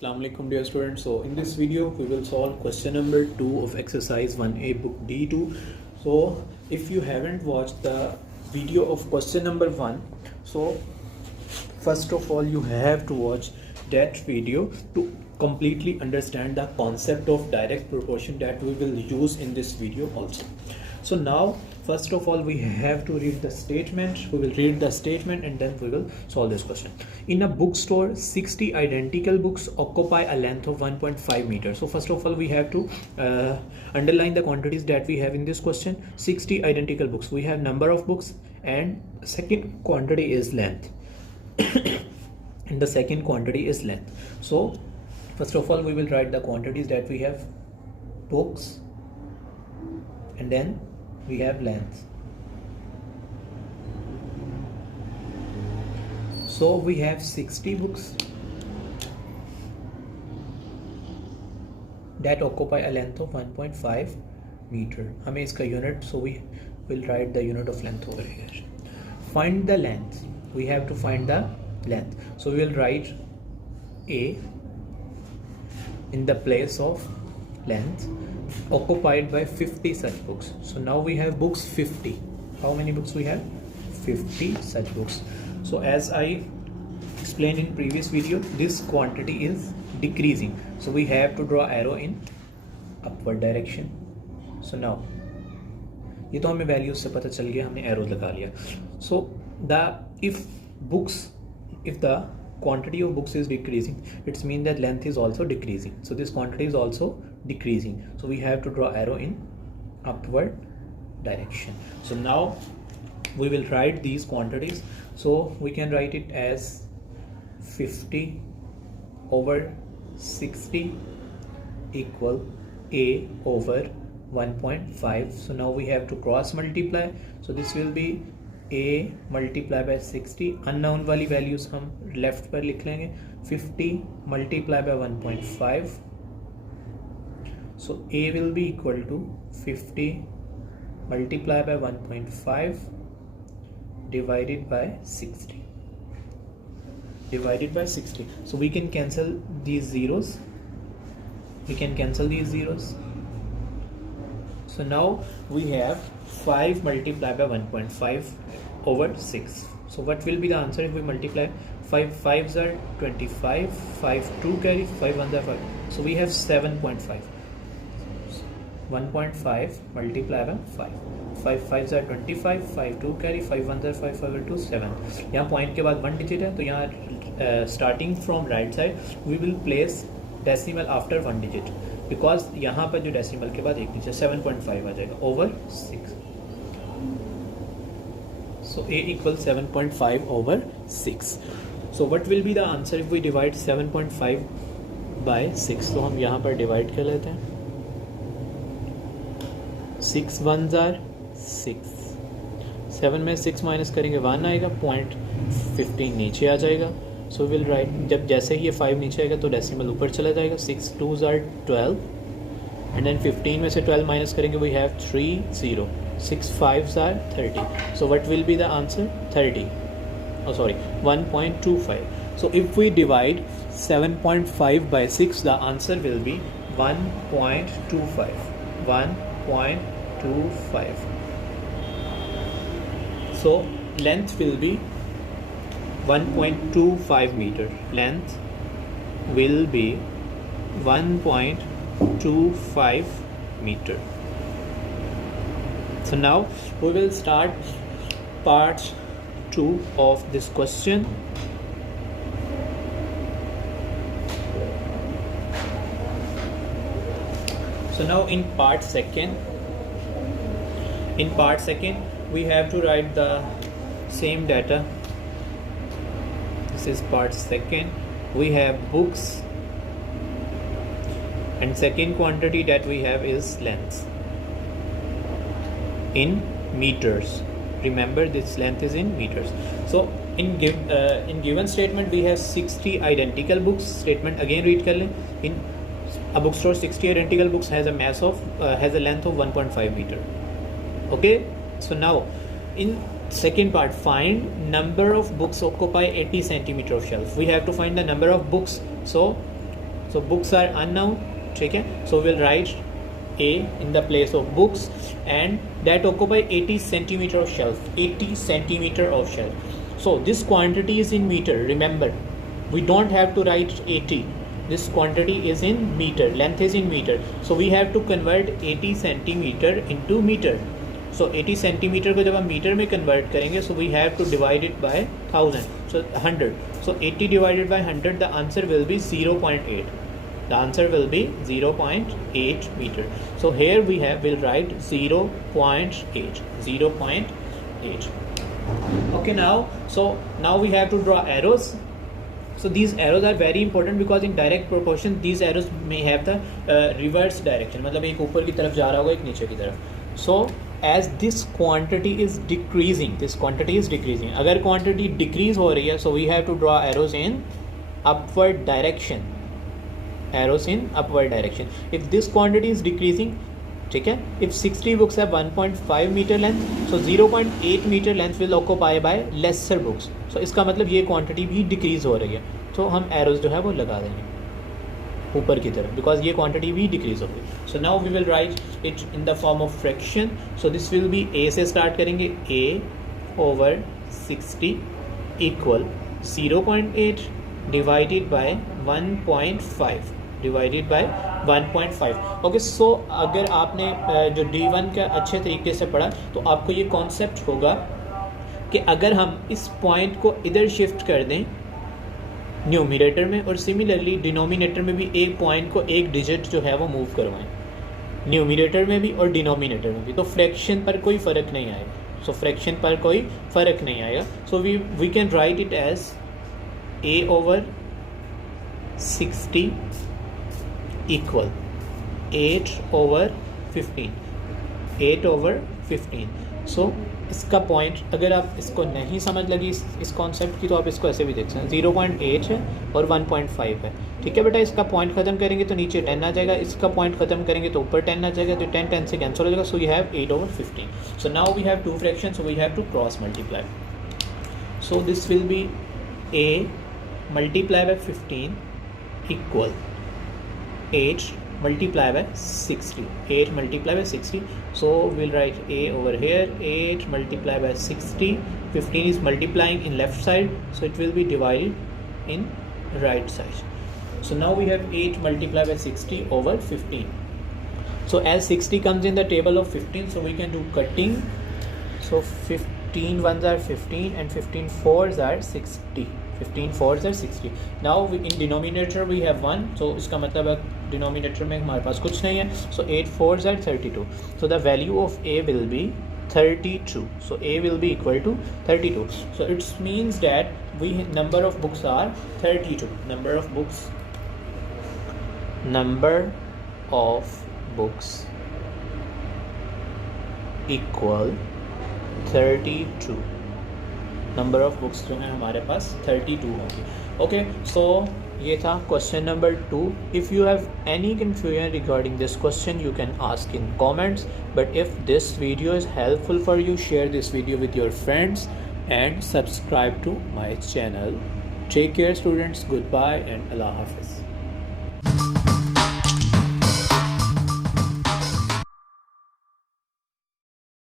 Assalamu alaikum dear students. So in this video we will solve question number 2 of exercise 1A book D2. So if you haven't watched the video of question number 1, so first of all you have to watch that video to completely understand the concept of direct proportion that we will use in this video also. So now first of all we have to read the statement. We will read the statement and then we will solve this question. In a bookstore 60 identical books occupy a length of 1.5 meters. So first of all we have to underline the quantities that we have in this question. 60 identical books, we have number of books, and second quantity is length and the second quantity is length. So first of all we will write the quantities that we have: books, and then we have length. So we have 60 books that occupy a length of 1.5 meter. हमें इसका unit, so we will write the unit of length over here. Find the length. We have to find the length. So we will write A in the place of length occupied by 50 such books. So now we have books 50. How many books we have? 50 such books. So as I explained in previous video, this quantity is decreasing, so we have to draw arrow in upward direction. So now ये तो हमें values से पता चल गया, हमने arrow लगा लिया. So the if the quantity of books is decreasing, it means that length is also decreasing. So this quantity is also decreasing, so we have to draw arrow in upward direction. So now we will write these quantities. So we can write it as 50 over 60 equal A over 1.5. So now we have to cross multiply. So this will be A multiply by 60. Unknown वाली values हम left पर लिख लेंगे. 50 multiply by 1.5. So A will be equal to 50 multiply by 1.5 divided by 60. Divided by 60. So we can cancel these zeros. So now we have 5 multiplied by 1.5 over 6. So what will be the answer if we multiply? 5 5s are 25, 5 2 carry, 5 1s are 5. So we have 7.5. 1.5 multiplied by 5. 5 5s are 25, 5 2 carry, 5 1s are 5, 5 2 7. यहाँ point के बाद 1 digit है, तो यहाँ starting from right side we will place decimal after 1 digit, because यहाँ पर जो decimal के बाद एक डिजिट 7.5 आ जाएगा over 6. So A equals 7.5 over 6. So what will be the answer if we divide 7.5 by 6? तो हम यहाँ पर डिवाइड कर लेते हैं. 6 1s are 6. 7 में 6 माइनस करेंगे 1 आएगा, 0.15 नीचे आ जाएगा. सो विल राइट, जब जैसे ही ये 5 नीचे आएगा तो डेसिमल ऊपर चला जाएगा. 6 2s are 12 एंड देन 15 में से 12 माइनस करेंगे we have 3 0. 6 5s are 30. So what will be the answer? 30. Oh sorry, 1.25. So if we divide 7.5 by 6, the answer will be 1.25. 1.25. So length will be 1.25 meter. Length will be 1.25 meter. So now we will start part 2 of this question. So now in part second we have to write the same data. This is part second. We have books, and second quantity that we have is length in meters. Remember, this length is in meters. So in given statement we have 60 identical books. Statement again read कर लें. In a bookstore 60 identical books has a mass of has a length of 1.5 meter. Okay, so now in second part, find number of books occupy 80 centimeter of shelf. We have to find the number of books. So So books are unknown, ठीक है. So we'll write A in the place of books, and that occupy 80 centimeter of shelf. 80 centimeter of shelf. So this quantity is in meter. Remember, we don't have to write 80. This quantity is in meter. Length is in meter. So we have to convert 80 centimeter into meter. So 80 centimeter को जब हम metre में convert करेंगे, so we have to divide it by 1000. So 100. So 80 divided by 100, the answer will be 0.8. The answer will be 0.8 meter. So here we'll write 0.8. 0.8. Okay, now we have to draw arrows. So these arrows are very important because in direct proportion these arrows may have the reverse direction. मतलब एक ऊपर की तरफ जा रहा होगा, एक नीचे की तरफ. So as this quantity is decreasing, अगर quantity decrease हो रही है, so we have to draw arrows in upward direction. If this quantity is decreasing, ठीक है, if 60 books have 1.5 meter length, so 0.8 meter length will occupy by lesser books. So इसका मतलब ये quantity भी decrease हो रही है, तो हम arrows जो है वो लगा देंगे ऊपर की तरफ, because ये quantity भी decrease हो रही है. So now we will write it in the form of fraction. So this will be A से start करेंगे, A over 60 equal 0.8 divided by 1.5 divided by 1.5. Okay, so अगर आपने जो D1 का अच्छे तरीके से पढ़ा तो आपको ये कॉन्सेप्ट होगा कि अगर हम इस पॉइंट को इधर शिफ्ट कर दें न्यूमरेटर में, और सिमिलरली डिनोमिनेटर में भी एक पॉइंट को एक डिजिट जो है वो मूव करवाएं, न्यूमरेटर में भी और डिनोमिनेटर में भी, तो फ्रैक्शन पर कोई फ़र्क नहीं आएगा. So we can write it as A over 60 equal 8 over 15. So इसका पॉइंट, अगर आप इसको नहीं समझ लगी इस कॉन्सेप्ट की, तो आप इसको ऐसे भी देख सकते हैं. 0.8 है और 1.5 है, ठीक है बेटा. इसका पॉइंट ख़त्म करेंगे तो नीचे 10 आ जाएगा, इसका पॉइंट ख़त्म करेंगे तो ऊपर 10 आ जाएगा, तो 10 से कैंसिल हो जाएगा. So you have 8 over 15. So now we have two fraction, so we have to cross multiply. So this will be A multiply by 15 equal 8 multiply by 60. 8 multiply by 60. So we'll write A over here. 8 multiply by 60. 15 is multiplying in left side, so it will be divided in right side. So now we have 8 multiply by 60 over 15. So as 60 comes in the table of 15, so we can do cutting. So 15 ones are 15 and 15 fours are 60. 15 fours are 60. Now in denominator we have 1, so इसका मतलब है denominator में हमारे पास कुछ नहीं है. So 8 fours are 32. So the value of A will be 32. So A will be equal to 32. So it means that number of books are 32. Number of books equal 32. Number of books जो हैं हमारे पास 32 होंगी. Okay, so ये था question number 2. If you have any confusion regarding this question you can ask in comments, but if this video is helpful for you, share this video with your friends and subscribe to my channel. Take care students, goodbye एंड अल्लाह हाफिज़.